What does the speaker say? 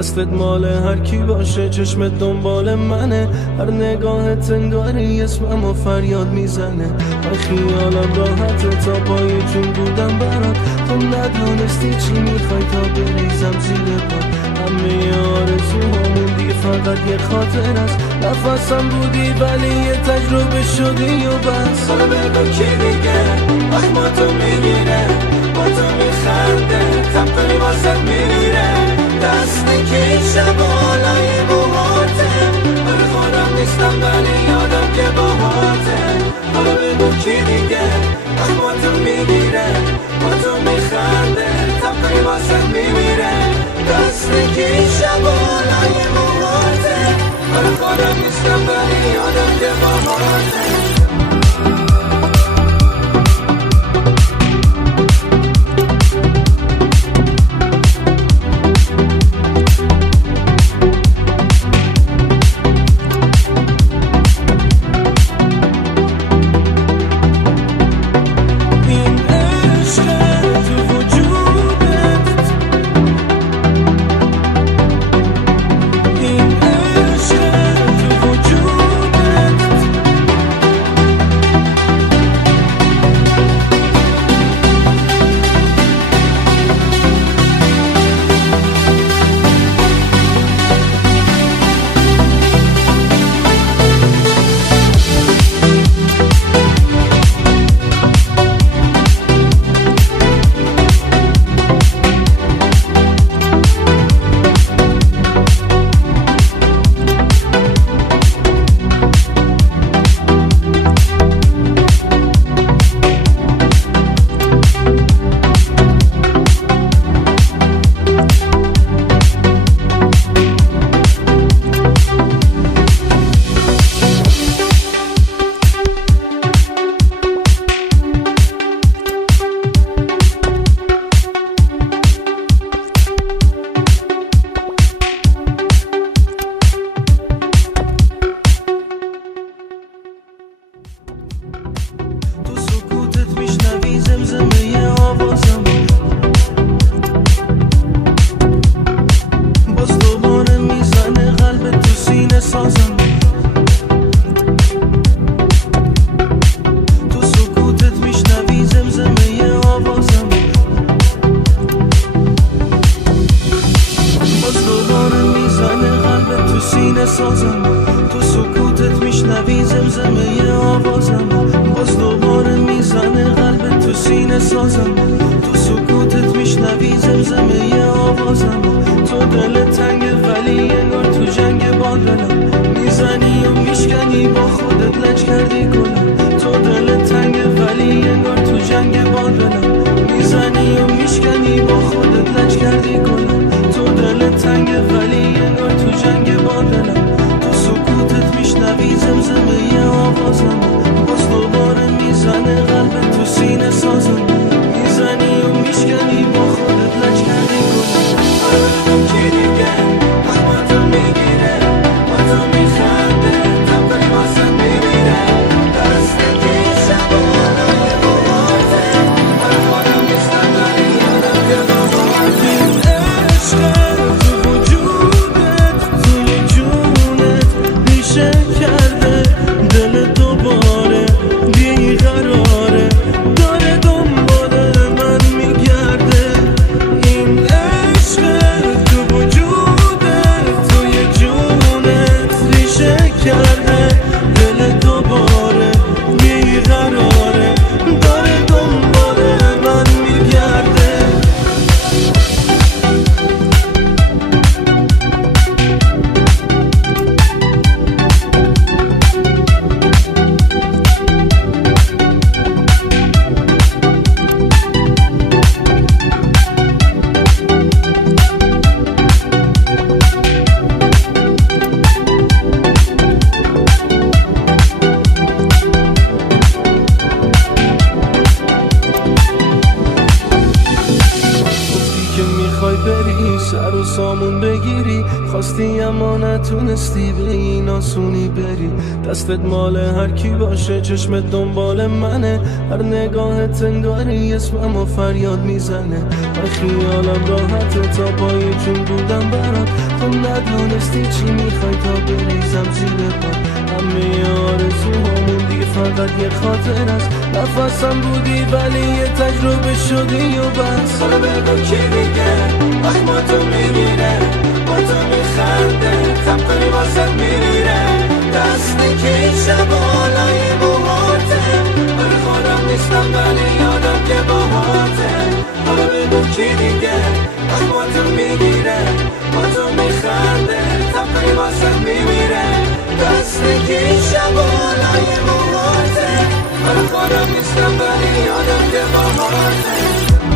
دستت مال هر کی باشه، چشمت دنبال منه، هر نگاهت انگاری اسممو فریاد میزنه. من خیالم راحته تا پای جون بودم برات، تو ندونستی چی میخوای تا بریزم زیر پات. همه آرزوهامون دیگه فقط یه خاطر است، نفسم بودی ولی یه تجربه شدی و بس. حالا بگو کی دیگه ما تو میگیره، با تو میخنده، تبقی واسد میره، دستی که شبالای موهاته، آره خودم نیستم ولی یادم که باهاته. حالا بگو کی دیگه ما تو میگیره، با تو میخنده، تبقی واسد میمیره، دستی که شبالای موهاته، آره خودم نیستم ولی یادم که باهاته. سازم، تو سکوتت میشنوی زمزمه آوازم، باز دوباره میزنه قلبت تو سینه سازم، تو سکوتت میشنوی زمزمه آوازم، تو دل تنگ ولی انگار تو جنگ با دلم، میزنی و میشکنی با خودت لج کردی گلم، تو دل تنگ ولی انگار تو جنگ با دلم، میزنی و میشکنی با خودت لج کردی گلم، تو دل تنگ ولی انگار تو جنگ با دلم، تو سکوتت میشنوی زمزمه آوازم، باز دوباره میزنه قلبت تو سینه سازم، میزنی و میشکنی با خودت لج کردی گلم. کی دیگه احمدو میگیره با تو میخنده تب کنی واسه میمیره دست که شبانه بواته من خودم نیستم ولی یادم که بواته عشق تو وجودت توی جونت ریشه کرده دل دوباره بیقراره داره دنبال من میگرده این عشق تو وجودت توی جونت ریشه کرده دل دوباره بیقراره داره دنبال من میگرده. میخوای بری سر و سامون بگیری خواستی اما نتونستی به این آسونی بری دستت مال هر کی باشه چشمت دنبال منه هر نگاهت انگاری اسممو فریاد میزنه هر خیالم راحته تا پای جون بودم برات تو ندونستی چی میخوای تا بریزم زیر پات همه آرزوهامون دیگه فقط یه خاطر است نفسم بودی ولی یه تجربه شدی و بس حالا بگو کی دیگه اخماتو میگیره با تو میخنده تب کنی واسه میمیره دستی که این شبالای بواته ولی خودم نیستم ولی یادم که بواته حالا بگو کی دیگه اخماتو میگیره با تو میخنده تب کنی واسه میمیره دستی که این شبالای بواته ولی خودم نیستم ولی یادم که بواته